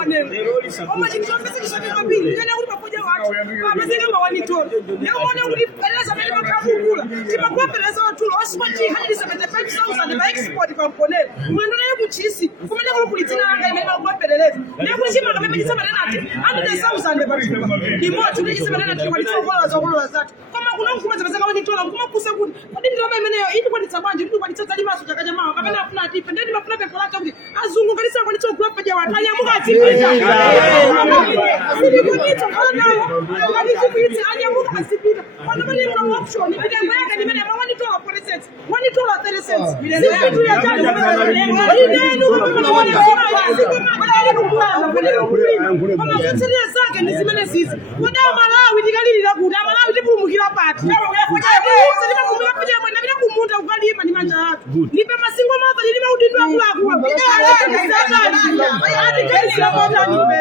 maneno. Omachikisha kisha mabili. Kana uri pamoja watu. Amazeka mawanitoro. Leo mwana uri pereza mbele makabukula. Tipakuwa pereza watu osipati hadi 75,000 ba export kwa mponele. Mwendo nayo kuchisi. Kumene kwa kulitina anga imena kwa pereleza. Leo kushima kama mimi sema nena ati 100,000 ba. Ni moto ni sema nena ati kwa litoro za bolo zatu. Kama kuna mkuma tabeza kama nitola mkuma kusa kuti. Kodi ndio mimi nayo ili kwa nitabanje ili kwa nitata limaso chakaja mama. Kama na kuna ati pendeni mafuna pe kola chakuti. Azungu kalisa kwa nitola kwa paja watu. Anya muka ati. Sisi kwa nito kana. Kali kupita anya muka asipita. Wana mali kwa option. Bidanga yake ni mimi mama nitola kwa cents. Wani tola 30 cents. Sisi kitu ya jana. Wani ndio kama wani sura hizi kama wale kukula. Kama fikiria zake ni zimene sisi. Wada Malawi dikalilira kuda Malawi tipumukira pati. Sasa kumula kuja mwana bila kumunda ukalima ni manja yako. Nipe masingo maza lilima udindwa kwa. Hadi kesi ya mwana nipe.